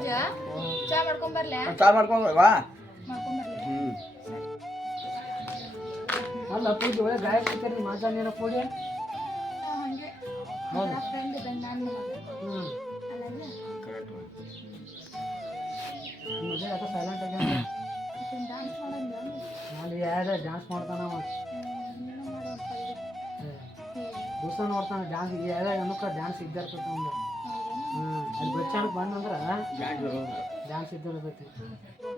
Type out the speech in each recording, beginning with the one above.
ಚಾ ಮಾಡ್ಕೊಂಡ್ ಬರ್ಲೆ ಮಾಡ್ಕೊಂಡ್ವಾ ಅಲ್ಲ ಪೂಜೆ ಒಳಗೆ ಗಾಯ ಕೊಡ್ತಾರೆ ಮಾಜಾ ನೀರ ಕೊಡಿ ಹಂಗೆ ಫ್ರೆಂಡ್ ಇದ್ದಂಗೆ ನಾನು ಮದುವೆ ಯಾಕೆ ಸೈಲೆಂಟ್ ಆಗ್ಯಾನ ಡ್ಯಾನ್ಸ್ ಮಾಡಂಗ ನೋಡಿ ಯಾರ ಡ್ಯಾನ್ಸ್ ಮಾಡ್ತಾನ ಅವ ದಿವಸ ನೋಡ್ತಾನೆ ಡ್ಯಾನ್ಸ್ ಯಾವ್ಯಾವ ಅನ್ನಕ್ಕೆ ಡ್ಯಾನ್ಸ್ ಇದ್ದಿರ್ತೈತೆ ಅವ್ನು ಅಲ್ಲಿ ಬಚ್ಚಾನಕ್ಕೆ ಬಂದಂದ್ರೆ ಡ್ಯಾನ್ಸ್ ಇದ್ದಿರ್ತೈತಿ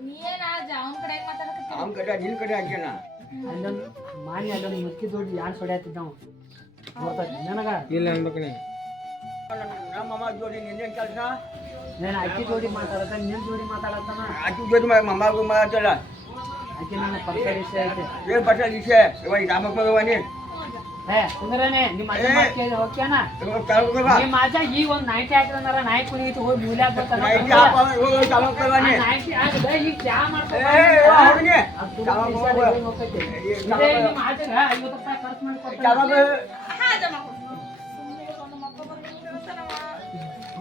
ನೀನ ಅವನ ಕಡೆ ಮಾತಾಡಕತ್ತಿ ಅವನ ಕಡೆ ನಿನ್ನ ಕಡೆ ಹಾಕ್ಯಾನ ಅಲ್ಲೊಂದು ಮಾನಿ ಅಲ್ಲೊಂದು ಮಿಕ್ಕಿ ದೊಡ್ಡ ಡ್ಯಾನ್ಸ್ ಹೊಡ್ಯಾತಿದ್ದ ಅವ ನೋಡ್ತೈತಿ ನನಗ ಇಲ್ಲ ಅನ್ಬೇಕು ನೀ ನಮ್ಮ ಜೋಡಿ ನಿಂದೇನು ಕೆಲಸ నేను అక్కి జోడి మాట్లాడతాను నేను జోడి మాట్లాడతానా ಅಕ್ಕಿ ಜೋಡಿ ಮಮ್ಮ ಮಾತಾಡ అక్కి నన్ను పరిచయ విషయ అయితే ಏನು ಪಟ್ಟ ವಿಷಯ ಇವಾಗ ರಾಮಕ್ಕ ಮಗವಾನಿ ಕುಂದ್ರನೆ ನಿಮ್ಮ ಅಜ್ಜ ಮಾಡ್ಕೇಳಿ ಓಕೆನಾ ನಿಮ್ಮ ಅಜ್ಜ ಈಗ ಒಂದು ನೈಟಿ ಹಾಕಿದಂದ್ರ ನಾಯಿ ಕುಣಿತು ಹೋಗಿ ಮೂಲೆ ಆಗ್ಬೇಕಲ್ಲ ನೈಟಿ ಹಾಕಿದ ಈಗ ಚಾ ಮಾಡ್ಕೊಂಡು ನಿಮ್ಮ ಅಜ್ಜಗ 50 ರೂಪಾಯಿ ಖರ್ಚು ಮಾಡಿ ಕೊಡ್ತಾರೆ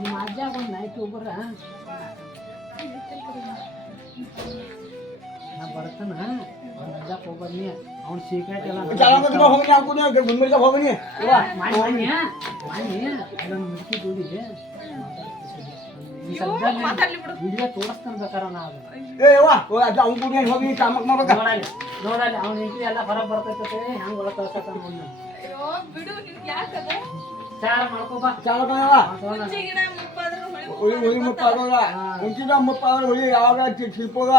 ನಿಮ್ಮ ಅಜ್ಜ ಒಂದು ನೈಟಿ ಒಬ್ಬರ ನಾ ಬರ್ತಾನ ಅವ್ನ ಅಜ್ಜ ಹೋಗ್ಬನ್ನಿ ಅವ್ನ ಸೀಕ್ರೆಟ್ ಎಲ್ಲ ಅದೊಂದು ಮಿಕ್ಕಿ ದುಡಿಗೆ ವಿಡಿಯೋ ತೋರಿಸ್ತಾನೆ ಬೇಕಾರ ನಾ ನೋಡಲ್ಲಿ ಅವ್ನ ಇಂಟ್ರಿ ಎಲ್ಲ ಹೊರಗೆ ಬರ್ತೈತೆ ಹೆಂಗ್ ಒಳಗೆ ಕಳ್ಸತ್ತ ಚಾರ ಮಾಡ್ಕೋಬಾ ಹುಳಿ ಮುಪ್ಪಾಗೋದ ಮುಂಚಿನ ಮುಪ್ಪಾಗ ಹುಳಿ ಯಾವಾಗ ಶಿಲ್ಪೋದ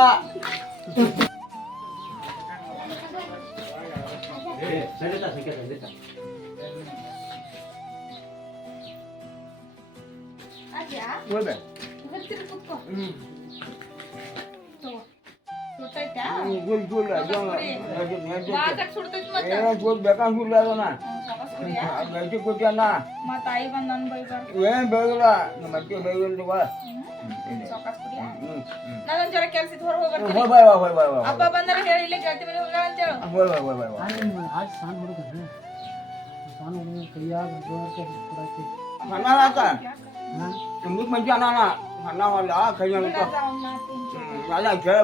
ತಾಯಿ ಬಂದ್ ನನ್ ಬೈಬಾರ ಏನ್ ಬೇಗಿಲ್ಲ ನಮ್ಮ ಅಕ್ಕಿ ಬೇಗಿಲ್ವಾ ನಾನೊಂದ್ ಜರ ಕೆಲ್ಸ ಇತ್ತು ಹೊರಗೆ ಹೋಗ್ಬರ್ತೀನಿ ಹಬ್ಬ ಬಂದಾರ ಹೇಳಿ ಇಲ್ಲೇ ಗೆಳತಿ ಮನೆ ಹೋಗ ಅಂತ ಹೇಳು ಆಜ್ ಸಣ್ಣ ಹುಡುಗ ಸಣ್ಣ ಹುಡುಗ ಕೈಯಾಗ ಕೊಡಾಕಿ ಅನ್ನಾತ ನಮ್ದು ಮಂచి ಅನ್ನಾನ ಅಣ್ಣವಲ್ಲ ಕೈ ಅಂತ ಅಲ್ಲ ಕೇಳ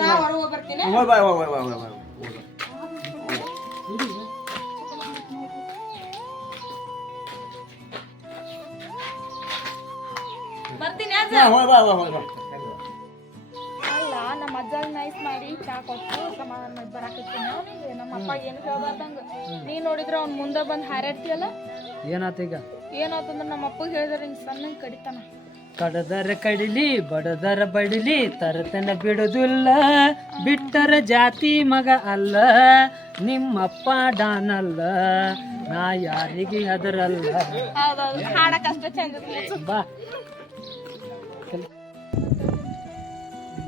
ನಾ ಹೊರಗೆ ಹೋಗ್ಬರ್ತೀನಿ ಬರ್ತೀನಿ ಅಲ್ಲ ನಮ್ಮ ಅಜ್ಜಾಗ ನೈಸ್ ಮಾಡಿ ಚಾ ಕೊಟ್ಟು ಸಮಾಧಾನ ಮಾಡಿ ಬರಾಕತ್ತೀನಿ ಅವನಿಗೆ ನಮ್ಮ ಅಪ್ಪ ಏನು ಹೇಳ್ಬಾರ್ದಂಗ ನೀ ನೋಡಿದ್ರ ಅವ್ನ ಮುಂದೆ ಬಂದು ಹಾರಾಡ್ತೀಯಲ್ಲ ಏನಾತ ಈಗ ಏನಾತಂದ್ರ ನಮ್ಮ ಅಪ್ಪಗೆ ಹೇಳಿದ್ರೆ ಹಿಂಗೆ ಸಣ್ಣಂಗೆ ಕಡಿತಾನ ಕಡದರ ಕಡಿಲಿ ಬಡದರ ಬಡಿಲಿ ತರತನ ಬಿಡುದಿಲ್ಲ ಬಿಟ್ಟರ ಜಾತಿ ಮಗ ಅಲ್ಲ ನಿಮ್ಮಪ್ಪ ಡಾನಲ್ಲ ನಾ ಯಾರಿಗೆ ಅದರಲ್ಲ ಹೌದೌದು ಹಾಡಕ್ಕಷ್ಟ ಚಂದ ಬಾ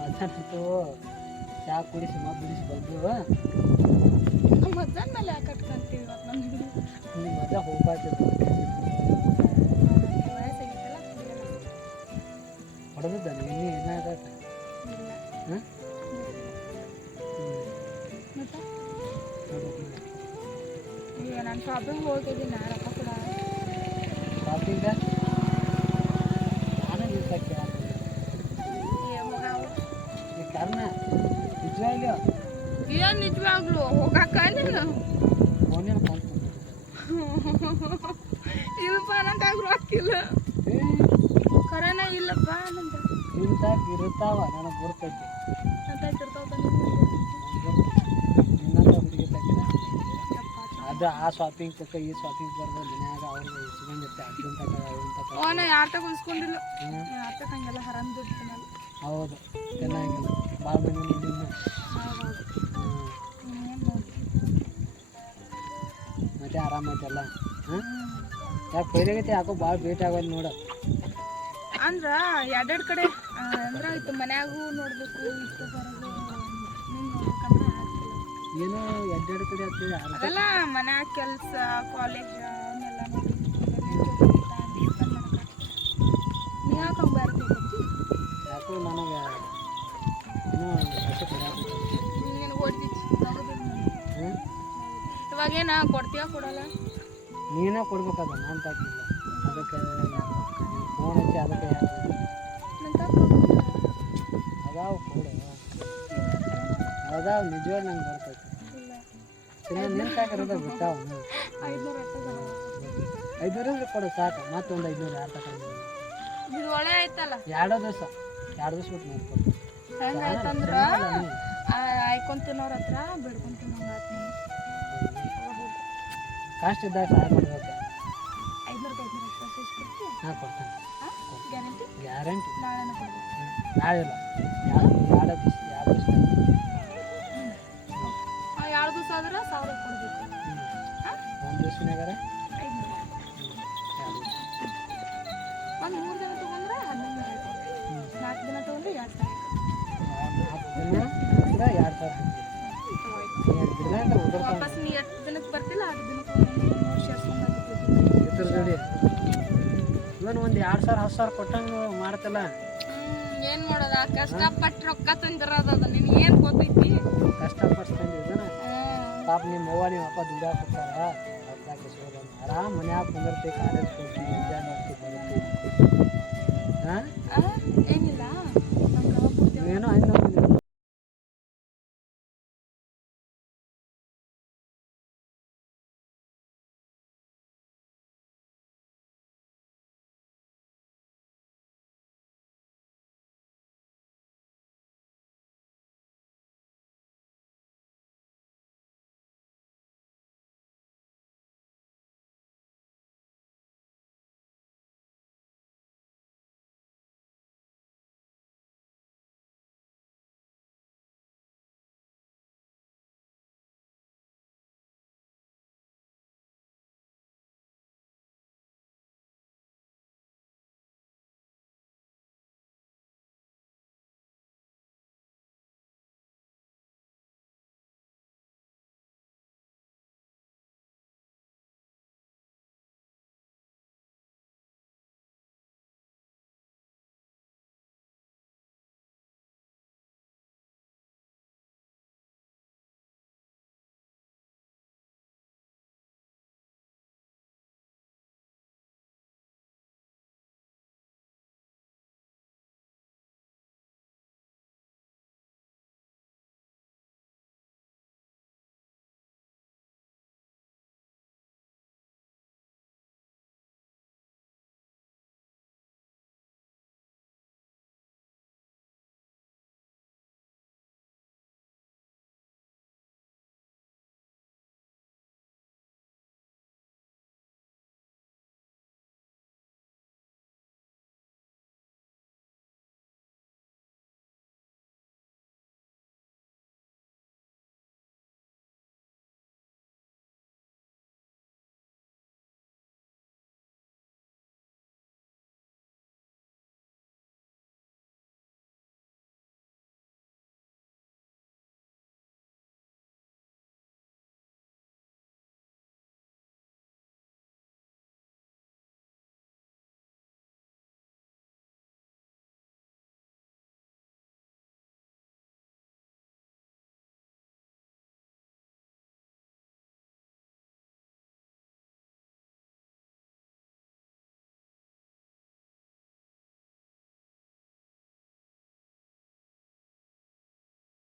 ಮಧ್ಯಾಹ್ನ ಚಾ ಕುಡಿಸಿ ಬಿಡಿಸಿ ಬಂದು ಮಜ್ಜನ ಮೇಲೆ ಯಾಕೆ ಕಟ್ಕೊಂತೀವಿ ನಿಮ್ಮ ಮಜಾ ಹೋಗ್ಬಾರ್ದು ಹೊಡೆದಿದ್ದಾನೆ ಇನ್ನೂ ಏನಾಗತ್ತ ಈಗ ನಾನು ಶಾಪಿಂಗ್ ಹೋಗಿದ್ದೀನಿ ರೊಕ್ಕ ಕೂಡ ಶಾಪಿಂಗ ನಾನು ನಿಲ್ಸಕ್ಕೆ ಕಾರಣ ನಿಜವಾಗ್ಲೂ ಏನು ನಿಜವಾಗ್ಲು ಹೋಗಕ್ಕ ನೀನು ಫೋನಿನ ಫೋನ್ ಇಲ್ಲಪ್ಪ ನಂಗಾಗ್ರು ಹಾಕಿಲ್ಲ ಕರೆನ ಇಲ್ಲಪ್ಪ ನಂದ ನಿಂತಾಗ ಇರ್ತಾವ ನನಗೆ ಗುರ್ತೈತಿ ಅದು ಆ ಶಾಪಿಂಗ್ ತಕ್ಕ ಈ ಶಾಪಿಂಗ್ ಬರ್ಬೋದು ಮನ್ಯಾಗ ಅವ್ರಿಗೆ ಇಸ್ಕೊಂಡಿರ್ತೆ ಅರ್ಜೆಂಟ್ ನಾ ಯಾರ ತಗ ಉಳಿಸ್ಕೊಂಡಿಲ್ಲ ಯಾರ ತಗ ಹಂಗೆಲ್ಲ ಹರನ್ ದುಡ್ಡು ಹೌದು ಚೆನ್ನಾಗಿಲ್ಲ ಭಾಳ ಮಂದಿ ಮತ್ತೆ ಆರಾಮೈತಲ್ಲ ಹಾಂ ಯಾಕೆ ಪೈರಾಗೈತಿ ಯಾಕೋ ಭಾಳ ಭೇಟಿ ಆಗೋದು ನೋಡ ಅಂದ್ರ ಎರಡೆರಡು ಕಡೆ ಅಂದ್ರ ಇತ್ತು ಮನ್ಯಾಗೂ ನೋಡ್ಬೇಕು ಇತ್ತು ಬರೋದು ಏನೋ ಎರಡೆರಡು ಕಡೆ ಆಗ್ತದೆ ಅದೆಲ್ಲ ಮನ್ಯಾಗ ಕೆಲಸ ಕಾಲೇಜ್ ಅವನ್ನೆಲ್ಲ ನೀ ಯಾಕೆ ಹಂಗೆ ಬರ್ತೀವಿ ಯಾಕೋ ನನಗೆ ಏನೋ ನೀನು ಕೊಡ್ತಿದ್ದಿ ಇವಾಗೇನ ಕೊಡ್ತೀಯ ಕೊಡಲ್ಲ ನೀನೇ ಕೊಡ್ಬೇಕದ ನಾನು ತಾಕಿಲ್ಲ ಅದಕ್ಕೆ ಫೋನ್ ಹಚ್ಚಿ ಅದಕ್ಕೆ ಅದಾವ ಕೊಡು ಅದಾವ ನಿಜವಾಗ್ ನಂಗೆ ಬರ್ತೈತಿ ನಿನ್ನ ಕಾಕರದ ಗೊತ್ತಾವ 500 ಕೊಡು ಸಾಕು ಮತ್ತೊಂದು 500 ಯಾರು ತಗೊಂಡು ಇದು ಒಳ್ಳೆ ಆಯ್ತಲ್ಲ 2 ದಿವಸ ಬಿಟ್ಟು ನೋಡ್ಕೊಡು ಹೆಂಗಾಯ್ತಂದ್ರ ಆಯ್ಕೊಂಡ್ ತಿನ್ನೋರ ಹತ್ರ ಬಿಡ್ಕೊಂಡ್ ತಿನ್ನೋಂಗ ಕಾಸ್ಟ್ ಇದ್ದಾಗ ಸಹಾಯ ಮಾಡ್ಬೇಕು 500 ಹಾಂ ಕೊಡ್ತಾನೆ ಗ್ಯಾರಂಟಿ ಗ್ಯಾರಂಟಿ ನಾಳೆನ ಕೊಡ್ಬೇಕು ನಾಳೆ ಇಲ್ಲ 2 ದಿವಸ 2 ದಿವಸ ಆದ್ರೆ 1000 ಕೊಡ್ಬೇಕು 1 ದಿವಸನಾಗಾರ 500 ಒಂದು 3 ದಿನ ತಗೊಂಡ್ರೆ 1100 4 ದಿನ ತಗೊಂಡ್ರೆ 2000 ವಾಪಸ್ ನೀ ಎಷ್ಟು ದಿನಕ್ಕೆ ಬರ್ತಿಲ್ಲ ಅದು ದಿನಕ್ಕೆ 3 ಸೇರ್ಸ್ಕೊಂಡು ಇದ್ರ ಜೋಡಿ ಇವನ್ ಒಂದು 2000 10,000 ಕೊಟ್ಟಂಗೆ ಮಾಡ್ತಲ್ಲ ಏನು ಮಾಡೋದ ಕಷ್ಟಪಟ್ಟು ರೊಕ್ಕ ತಂದಿರೋದು ಅದು ನಿನ್ಗೆ ಏನು ಗೊತ್ತೈತಿ ಕಷ್ಟಪಟ್ಟು ತಂದಿದ್ದಾನ ಪಾಪ ನಿಮ್ಮ ಅವ್ವ ನಿಮ್ಮ ಅಪ್ಪ ದುಡ್ಡು ಕೊಡ್ತಾರ ಆರಾಮ್ ಮನ್ಯಾಗ ಕುಂದಿರ್ತಿ ಕಾಲೇಜ್ ಹೋಗ್ತೀವಿ ಎಂಜಾಯ್ ಮಾಡ್ತೀವಿ ಹಾಂ ಏನಿಲ್ಲ ನಮ್ಗೆ ಏನೋ ಹಂಗೆ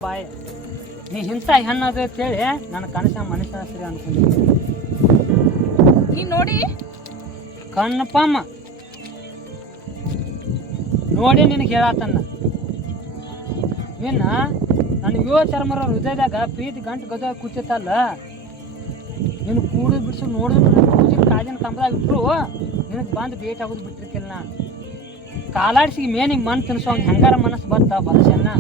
ಬಾಯ್ ನೀ ಹಿಂಸ ಹೆಣ್ಣದು ಅಂತೇಳಿ ನನ್ನ ಕನಸ ಮನುಷ್ಯಶ್ರೀ ಅನ್ಕೊಂಡಿದ್ದೀನಿ ನೀ ನೋಡಿ ಕಣ್ಣಪ್ಪಮ್ಮ ನೋಡಿ ನಿನಗೆ ಹೇಳತ್ತನ್ನ ಇನ್ನ ನನ್ನ ಯುವ ಚರ್ಮರ ಹೃದಯದಾಗ ಪ್ರೀತಿ ಗಂಟು ಗದ ಕೂತಿತ್ತಲ್ಲ ನೀನು ಕೂಡು ಬಿಡಿಸು ನೋಡಿದ್ರು ಕೂಜಿ ಕಾಜಿನ ಕಂಬದಾಗ ಇಟ್ರು ನಿನಗೆ ಬಂದು ಭೇಟಿ ಆಗೋದು ಬಿಟ್ಟಿರ್ಕಿಲ್ಲ ನಾ ಕಾಲಾಡಿಸಿ ಮೇನಿಗೆ ಮಣ್ಣು ತಿನ್ಸೋ ಅವ್ನು ಹೆಂಗಾರ ಮನಸ್ಸು ಬರ್ತಾ ಬಲಸನ್ನ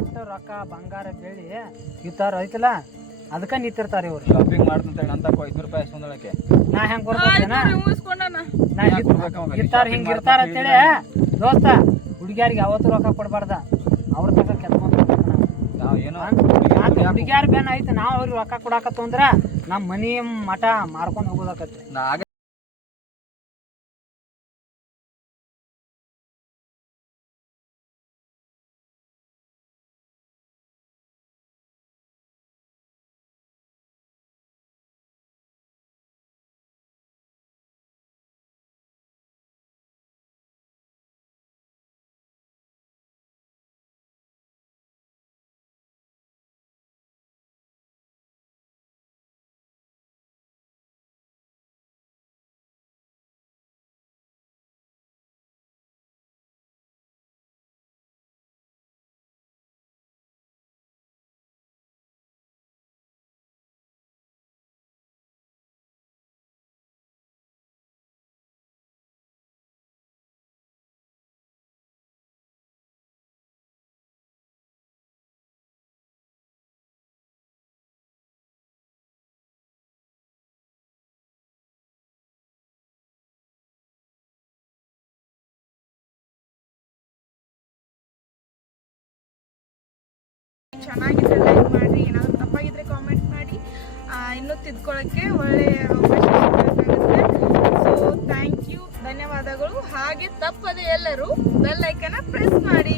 ಎಷ್ಟು ರೊಕ್ಕ ಬಂಗಾರ ಬೆಳ್ಳಿ ಇತ್ತಾರ ಐತಲ್ಲ ಅದಕ್ಕೆ ನಿಂತಿರ್ತಾರೆ ಇವ್ರು. ಶಾಪಿಂಗ್ ಮಾಡ್ತಂತ ಅಂತ 500 ರೂಪಾಯಿ ಅಷ್ಟೊಂದಳಕ್ಕೆ ನಾ ಹೆಂಗ್ ಬರ್ಬೇಕೇನ ಉಳಿಸ್ಕೊಂಡನ ನಾ ಇರ್ತಾರ ಹಿಂಗ ಇರ್ತಾರ ಅಂತೇಳಿ ದೋಸ್ತ ಹುಡುಗಿಯಾರಿಗೆ ಯಾವತ್ತೂ ರೊಕ್ಕ ಕೊಡ್ಬಾರ್ದ. ಅವ್ರ ತಕ ಕೆತ್ಕೊಂಡ್ ನಾವು ಏನೋ ಹುಡುಗಿಯಾರ ಬೇನ್ ಐತೆ ನಾವ್ ಅವ್ರಿಗೆ ರೊಕ್ಕ ಕೊಡಾಕತ್ತು ಅಂದ್ರ ನಮ್ ಮನಿ ಮಠ ಮಾರ್ಕೊಂಡ್ ಹೋಗೋದಾಕತ್ತೆ. ನಾ ಚೆನ್ನಾಗಿದೆ, ಲೈಕ್ ಮಾಡಿ, ಏನಾದರೂ ತಪ್ಪಾಗಿದ್ರೆ ಕಾಮೆಂಟ್ ಮಾಡಿ, ಇನ್ನೂ ತಿದ್ಕೊಳ್ಳೋಕ್ಕೆ ಒಳ್ಳೆ ಅವಕಾಶ ಸಿಗುತ್ತೆ. ಸೊ ಥ್ಯಾಂಕ್ ಯು, ಧನ್ಯವಾದಗಳು. ಹಾಗೆ ತಪ್ಪದೆ ಎಲ್ಲರೂ ಬೆಲ್ ಐಕನ್ನ ಪ್ರೆಸ್ ಮಾಡಿ.